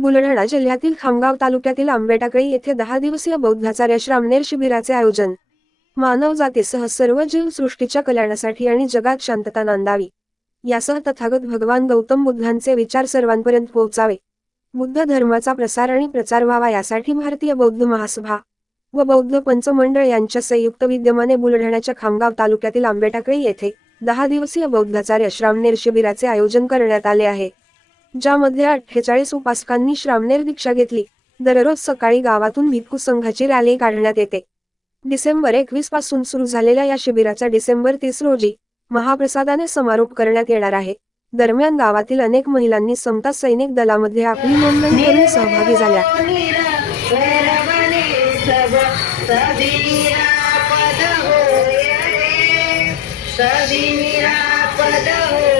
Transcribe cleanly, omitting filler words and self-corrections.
बुलढाणा जिल्ह्यातील खामगाव तालुक्यातील आंबेटाकळी येथे 10 दिवसीय बौद्धाचार्य श्रामणेर शिबिराचे आयोजन। मानवजातीसह सर्व जीवसृष्टीच्या कल्याणासाठी आणि जगात शांतता नांदावी यासह तथागत भगवान गौतम बुद्धांचे विचार सर्वांपर्यंत पोहोचावे, बुद्ध धर्माचा प्रसार आणि प्रचार व्हावा यासाठी भारतीय बौद्ध महासभा व बौद्ध पंचमंडळ यांच्या संयुक्त विद्यमाने बुलढाण्याच्या खामगाव तालुक्यातील आंबेटाकळी येथे 10 दिवसीय बौद्धाचार्य श्रामणेर शिबिराचे आयोजन करण्यात आले आहे, ज्यामध्ये 48 उपासकांनी श्रामणेर दीक्षा घेतली। दररोज सकाळी गावातून भिक्खू संघाची रॅली काढण्यात येते। डिसेंबर 21 पासून सुरू झालेल्या या शिबिराचा डिसेंबर 30 रोजी महाप्रसादाने समारोप करण्यात येणार आहे। दरम्यान गावातील अनेक महिलांनी समता सैनिक दलामध्ये आपली नोंदणी करून सहभागी झाल्या। सभी निरापद हो